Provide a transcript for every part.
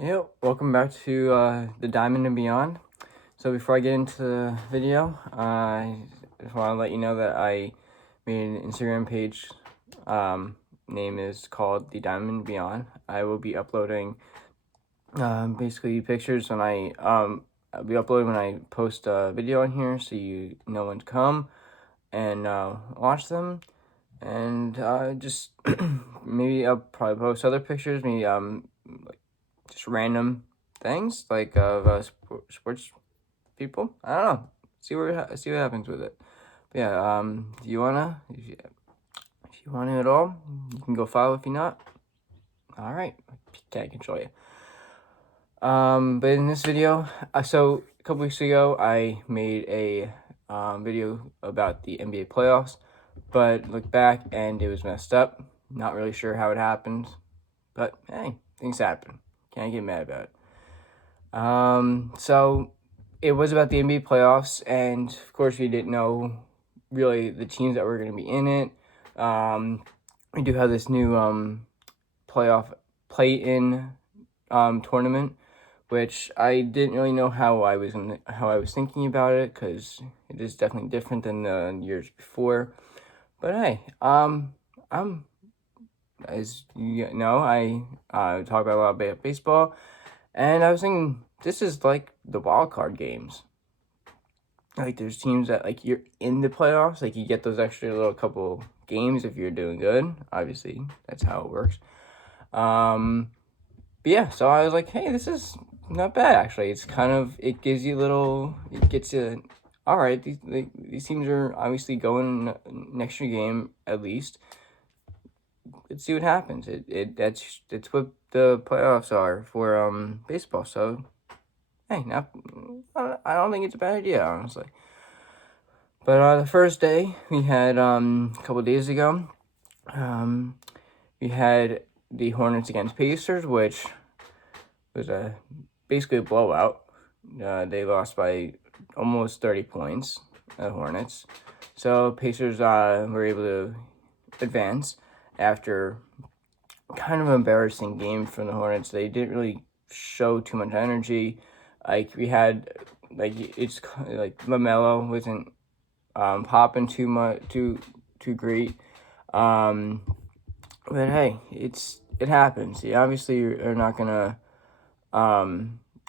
Hey, welcome back to the Diamond and Beyond. So before I get into the video, I just want to let you know that I made an Instagram page. Name is called the Diamond and Beyond. I will be uploading basically pictures when I'll be uploading when I post a video on here, so you know when to come and watch them. And just maybe I'll probably post other pictures, maybe like just random things like of sports people. I don't know. See what happens with it. But yeah. Do you wanna? If you want it at all, you can go follow. If you're not, all right. I can show you. But in this video, so a couple weeks ago, I made a video about the NBA playoffs, but looked back and it was messed up. Not really sure how it happened, but hey, things happen. Can't get mad about it. So it was about the NBA playoffs, and of course, we didn't know really the teams that were going to be in it. We do have this new playoff play-in tournament, which I didn't really know how I was thinking about it, because it is definitely different than the years before. But hey, as you know, I talk about a lot about baseball, and I was thinking this is like the wild card games. Like there's teams that like you're in the playoffs, like you get those extra little couple games if you're doing good. Obviously, that's how it works. But yeah, so I was like, hey, this is not bad actually. It's kind of, it gives you it gets you, all right, these teams are obviously going an extra game at least. Let's see what happens. That's what the playoffs are for baseball. So hey, I don't think it's a bad idea, honestly. But the first day we had a couple days ago, we had the Hornets against Pacers, which was basically a blowout. They lost by almost 30 points, the Hornets. So Pacers were able to advance after kind of an embarrassing game from the Hornets. They didn't really show too much energy. Like we had, it's like LaMelo wasn't popping too great. But hey, it happens. You obviously are not gonna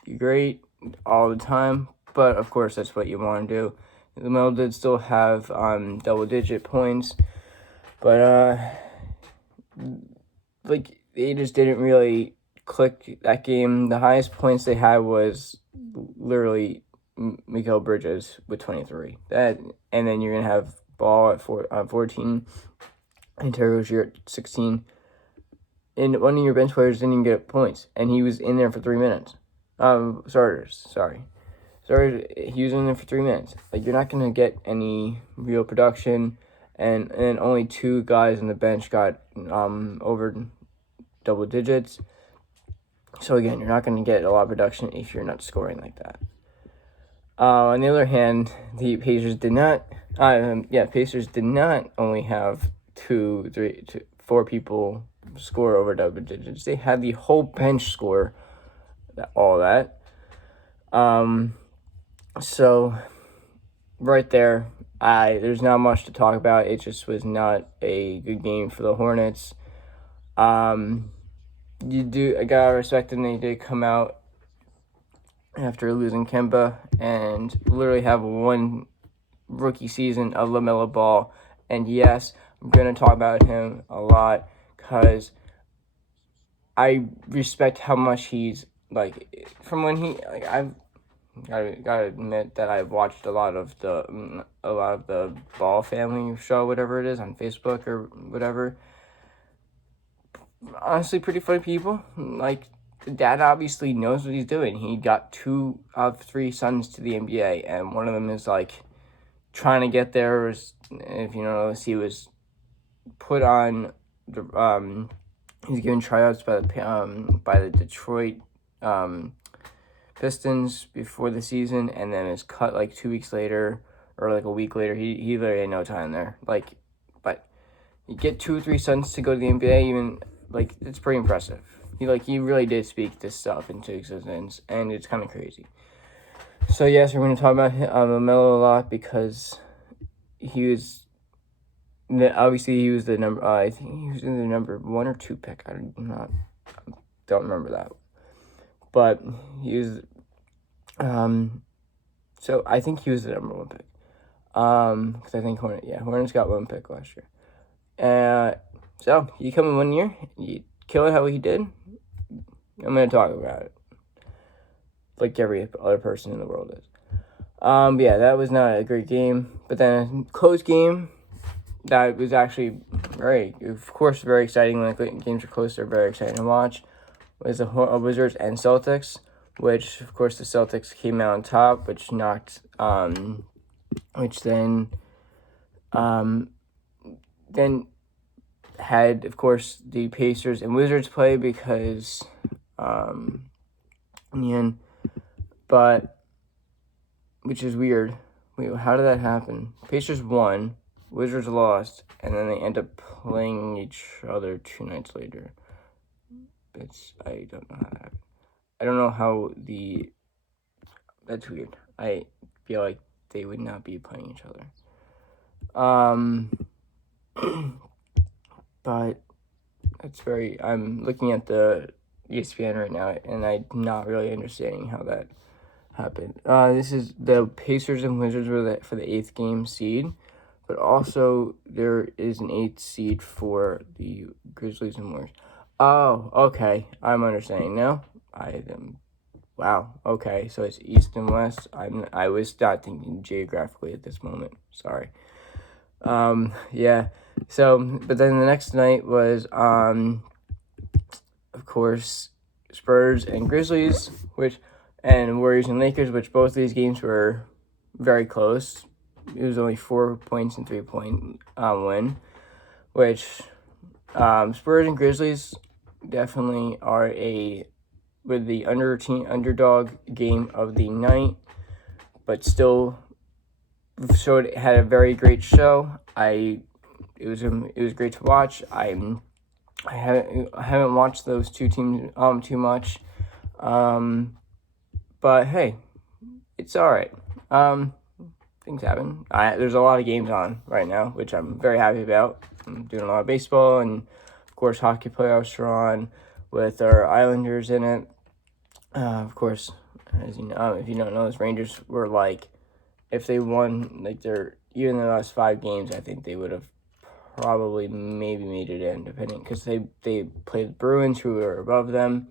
be great all the time, but of course that's what you want to do. LaMelo did still have double-digit points, but like they just didn't really click that game. The highest points they had was literally Mikal Bridges with 23. That, and then you're gonna have Ball at 14, and Terry Rozier at 16. And one of your bench players didn't even get points, and he was in there for 3 minutes. Starters, sorry. He was in there for 3 minutes. Like, you're not gonna get any real production, and only 2 guys on the bench got over double digits. So again, you're not gonna get a lot of production if you're not scoring like that. On the other hand, the Pacers did not. Pacers did not only have 4 people score over double digits. They had the whole bench score all that. So right there, there's not much to talk about. It just was not a good game for the Hornets. I gotta respect them. They did come out after losing Kemba and literally have one rookie season of LaMelo Ball. And yes, I'm going to talk about him a lot because I respect how much he's, like, from when I've gotta admit that I've watched a lot of the Ball family show, whatever it is, on Facebook or whatever. Honestly, pretty funny people. Like, the dad obviously knows what he's doing. He got 2 of 3 sons to the NBA, and one of them is like trying to get there. If you know, he was put on the he's given tryouts by the Detroit Pistons before the season, and then is cut like 2 weeks later or like a week later. He literally had no time there. Like, but you get 2 or 3 sons to go to the NBA, even. Like, it's pretty impressive. he really did speak this stuff into existence, and it's kind of crazy. So yes, we're going to talk about LaMelo a lot because he was obviously he was the number. I think he was in the number 1 or 2 pick. I don't remember that, but he was. So I think he was the number 1 pick. Because I think Hornets got 1 pick last year. So you come in 1 year, you kill it how he did. I'm gonna talk about it, like every other person in the world is. But yeah, that was not a great game. But then a close game that was actually very exciting. When games are close, they're very exciting to watch. Was the Wizards and Celtics, which of course the Celtics came out on top, which then had, of course, the Pacers and Wizards play because in the end, but which is weird. Wait, how did that happen? Pacers won, Wizards lost, and then they end up playing each other 2 nights later. I don't know how that happened. I don't know how that's weird. I feel like they would not be playing each other. But it's I'm looking at the ESPN right now, and I'm not really understanding how that happened. This is the Pacers and Wizards were for the 8th game seed, but also there is an 8th seed for the Grizzlies and Warriors. Oh, okay. I'm understanding now. Wow. Okay, so it's East and West. I was not thinking geographically at this moment. Sorry. Yeah. So, but then the next night was, of course, Spurs and Grizzlies, and Warriors and Lakers, which both of these games were very close. It was only 4 points and 3-point win, which Spurs and Grizzlies definitely are with the underdog game of the night, but still had a very great show. It was great to watch. I haven't watched those two teams too much, but hey, it's all right. Things happen. There's a lot of games on right now, which I'm very happy about. I'm doing a lot of baseball, and of course, hockey playoffs are on with our Islanders in it. Of course, as you know, if you don't know, those Rangers were if they won even the last 5 games, I think they would have probably maybe made it in, depending, because they played the Bruins, who are above them.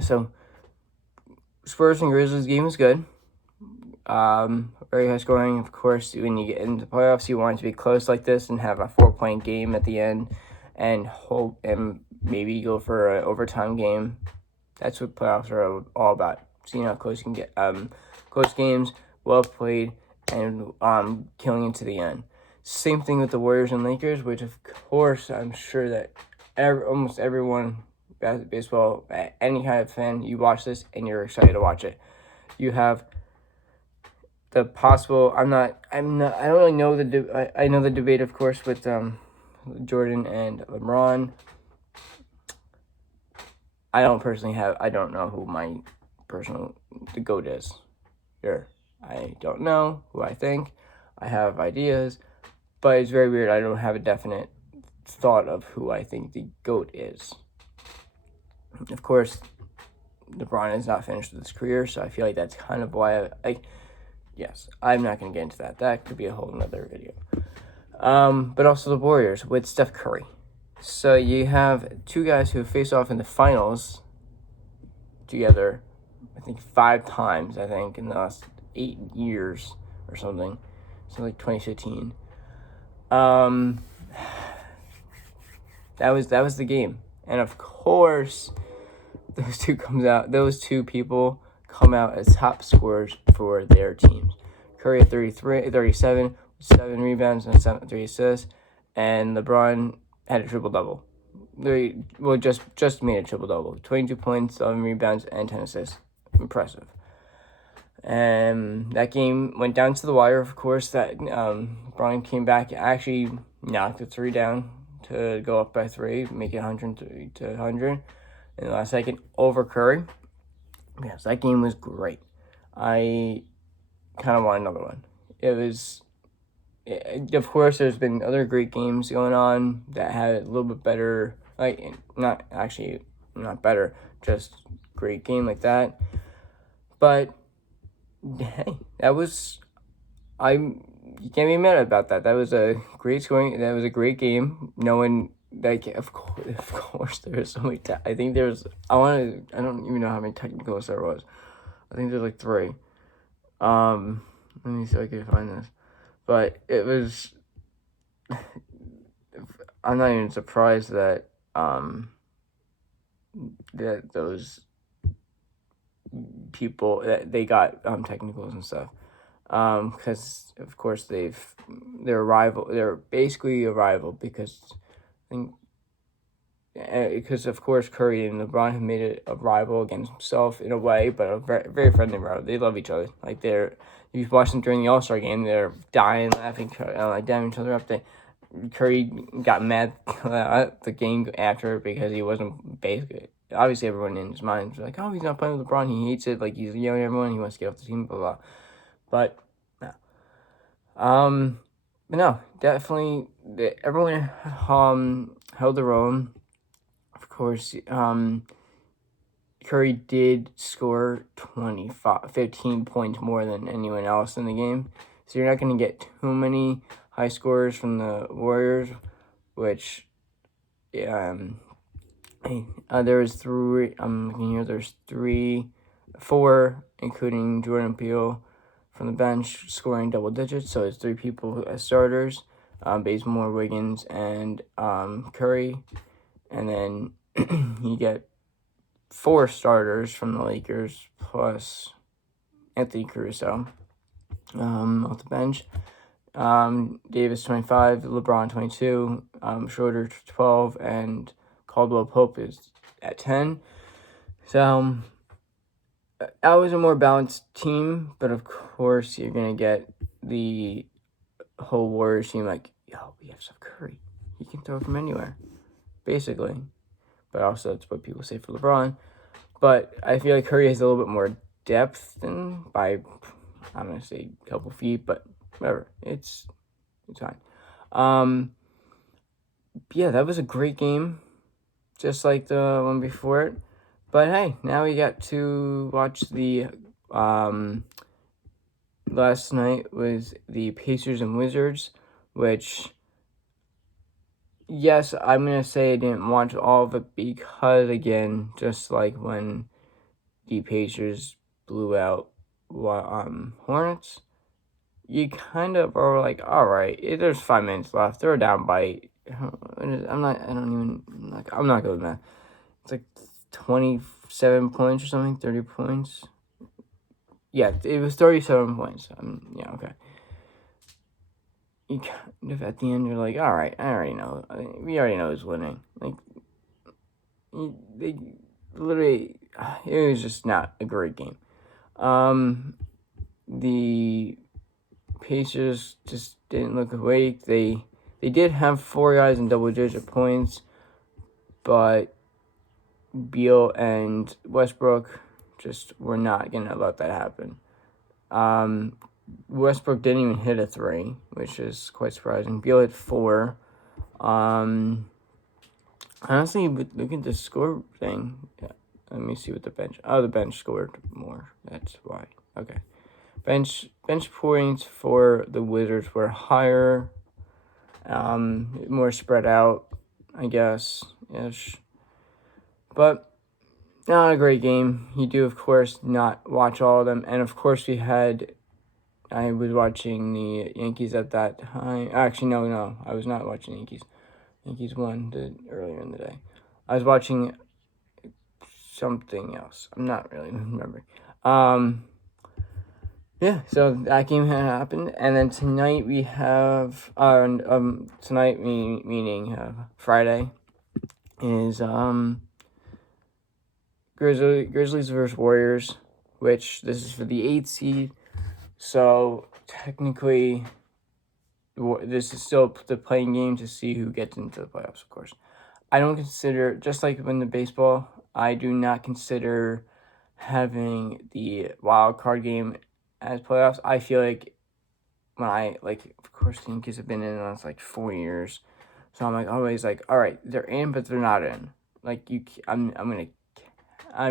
So Spurs and Grizzlies game was good. Very high scoring. Of course, when you get into the playoffs, you want it to be close like this and have a 4-point game at the end, and maybe go for an overtime game. That's what playoffs are all about. Seeing how close you can get. Close games, well played, and killing it to the end. Same thing with the Warriors and Lakers, which of course I'm sure that almost everyone, baseball, any kind of fan, you watch this and you're excited to watch it. You have the possible. I don't really know I know the debate, of course, with Jordan and LeBron. I don't know who my the GOAT is. Here, I don't know who I think. I have ideas, but it's very weird. I don't have a definite thought of who I think the GOAT is. Of course, LeBron is not finished with his career, so I feel like that's kind of why yes, I'm not going to get into that. That could be a whole nother video. But also the Warriors with Steph Curry. So you have 2 guys who face off in the finals together, I think 5 times, in the last 8 years or something. So 2015. That was the game. And of course, those two people come out as top scorers for their teams. Curry at 37, 7 rebounds and 3 assists, and LeBron had a triple-double. Just made a triple-double. 22 points, 11 rebounds, and 10 assists. Impressive. And that game went down to the wire, of course. That LeBron came back, actually knocked the 3 down to go up by 3, make it 103 to 100 in the last second over Curry. Yes, that game was great. I kind of want another one. Of course, there's been other great games going on that had a little bit better, not better, just great game like that. But hey, you can't be mad about that. That was a great scoring. That was a great game. No one, of course, there was so many. I think there was. I don't even know how many technicals there was. I think there's like 3. Let me see if I can find this. But it was. I'm not even surprised that that those people that they got technicals and stuff. Because of course they're basically a rival because I think because of course Curry and LeBron have made it a rival against himself in a way, but a very, very friendly rival. They love each other. Like if you watch them during the All-Star game, they're dying, laughing, damming each other up. Curry got mad at the game after because he wasn't basically. Obviously, everyone in his mind was like, "Oh, he's not playing with LeBron. He hates it. Like he's yelling at everyone. He wants to get off the team." Blah blah. But but no, definitely everyone held their own. Of course, Curry did score 15 points more than anyone else in the game. So you're not going to get too many high scores from the Warriors, which there was 3, I'm looking here, there's 4, including Jordan Peele from the bench, scoring double digits. So it's 3 people as starters, Bazemore, Wiggins, and Curry. And then you get 4 starters from the Lakers, plus Anthony Caruso off the bench. Davis 25, LeBron 22, Schroeder 12, and Caldwell Pope is at 10. So that was a more balanced team, but of course you're gonna get the whole Warriors team like, yo, we have Steph Curry, he can throw from anywhere, basically. But also that's what people say for LeBron. But I feel like Curry has a little bit more depth than by, I'm gonna say a couple feet, but whatever, it's fine. Yeah, that was a great game, just like the one before it. But hey, now we got to watch the last night was the Pacers and Wizards, which, yes, I'm gonna say I didn't watch all of it because, again, just like when the Pacers blew out Hornets, you kind of are like, all right, there's 5 minutes left. They're down by. I'm not good with math. It's like 27 points or something, 30 points. Yeah, it was 37 points. Yeah, okay. You kind of, at the end, you're like, all right, I already know. We already know who's winning. Like, they literally, it was just not a great game. The Pacers just didn't look awake. They did have 4 guys in double-digit points, but Beal and Westbrook just were not going to let that happen. Westbrook didn't even hit a 3, which is quite surprising. Beal hit 4. Honestly, look at the score thing. Yeah, let me see what the bench. Oh, the bench scored more. That's why. Okay. Bench points for the Wizards were higher, more spread out, I guess, ish. But not a great game. You do, of course, not watch all of them. And, of course, I was watching the Yankees at that time. Actually, no, I was not watching the Yankees. Yankees won earlier in the day. I was watching something else. I'm not really remembering. Yeah, so that game had happened, and then tonight we have, tonight meaning Friday, is Grizzlies versus Warriors, which this is for the 8th seed. So technically, this is still the playing game to see who gets into the playoffs, of course. I don't consider, just like in the baseball, I do not consider having the wild card game as playoffs. I feel like when of course, the Yankees have been in the last 4 years, so I'm always all right, they're in, but they're not in. I'm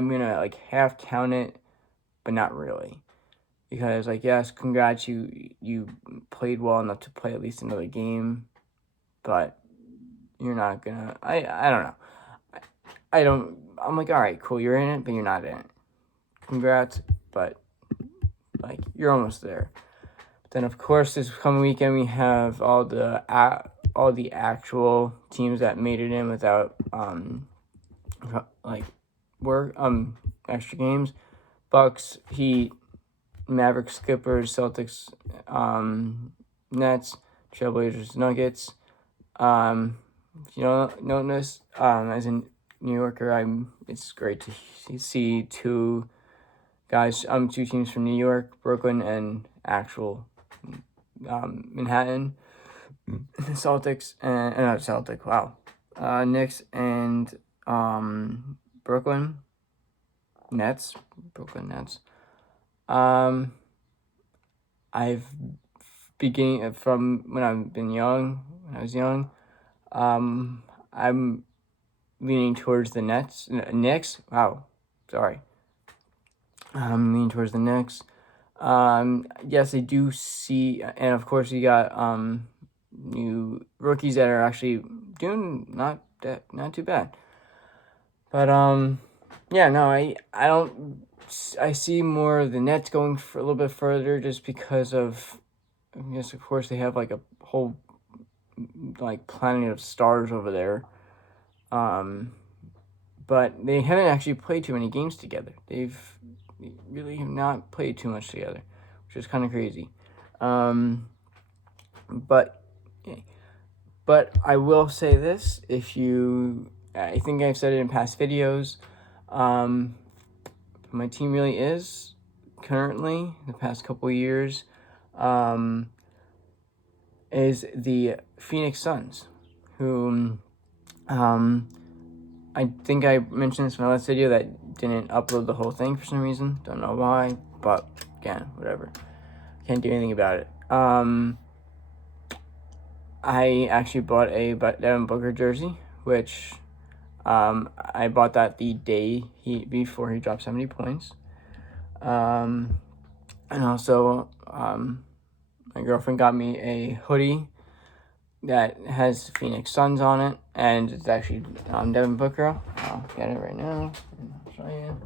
gonna half count it, but not really, because yes, congrats, you played well enough to play at least another game, but you're not gonna. I don't know. I don't. I'm all right, cool, you're in it, but you're not in it. Congrats, but you're almost there. But then of course this coming weekend we have all the actual teams that made it in without extra games. Bucks, Heat, Mavericks, Clippers, Celtics, Nets, Trailblazers, Nuggets. Notice, as a New Yorker, it's great to see two teams from New York, Brooklyn, and actual Manhattan. The Celtics and not Celtic. Wow, Knicks and Brooklyn Nets. Brooklyn Nets. I've beginning from when I was young. I'm leaning towards the Knicks. Wow, sorry. I'm leaning towards the Knicks. Yes, I do see, and of course you got new rookies that are actually doing not too bad. But yeah, no, I don't. I see more of the Nets going for a little bit further, just because of, yes, of course they have a whole planet of stars over there. But they haven't actually played too many games together. They really have not played too much together, which is kind of crazy. But I will say this: I think I've said it in past videos. My team really is currently the past couple of years, is the Phoenix Suns, who I think I mentioned this in my last video that didn't upload the whole thing for some reason. Don't know why, but again, whatever. Can't do anything about it. I actually bought a Devin Booker jersey, which I bought that the day before he dropped 70 points. And also, my girlfriend got me a hoodie that has Phoenix Suns on it, and it's actually Devin Booker. I'll get it right now and I'll show you.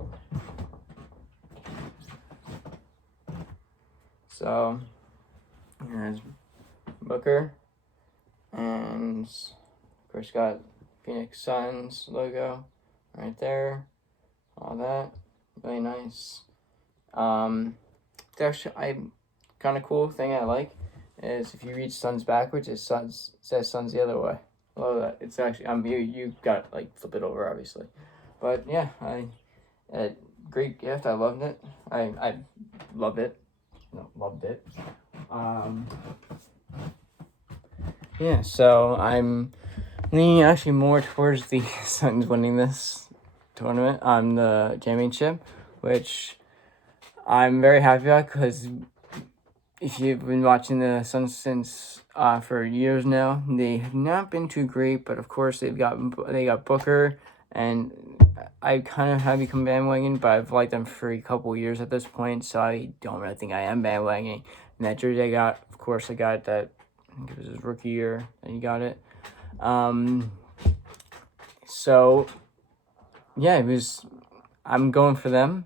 So here's Booker, and of course got Phoenix Suns logo right there. All that, really nice. It's actually kind of cool thing I like is if you read Suns backwards, it says Suns the other way. I love that. It's actually you got flip it over obviously, but yeah, a great gift. I loved it. I loved it. No, loved it. Yeah, so I'm leaning actually more towards the Suns winning this tournament, the championship, which I'm very happy about, because if you've been watching the Suns since for years now, they have not been too great, but of course they got Booker, and I kind of have become bandwagon, but I've liked them for a couple of years at this point, so I don't really think I am bandwagoning. And that jersey I got, of course, I got that. I think it was his rookie year that he got it. So yeah, I'm going for them.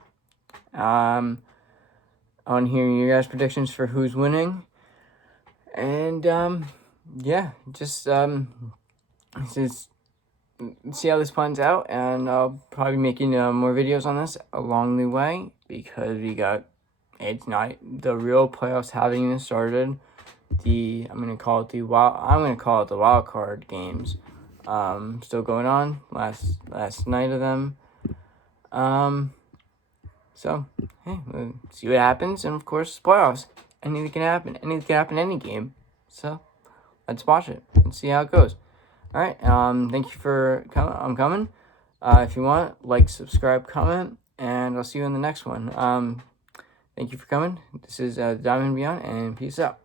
On hearing your guys' predictions for who's winning, and yeah, just see how this plans out, and I'll probably be making more videos on this along the way, because it's not the real playoffs haven't even started. I'm gonna call it the wild card games still going on, last night of them. So hey, we'll see what happens, and of course playoffs, anything can happen in any game, so let's watch it and see how it goes. All right. Thank you for coming. I'm coming. If you want, like, subscribe, comment, and I'll see you in the next one. Thank you for coming. This is Diamond and Beyond, and peace out.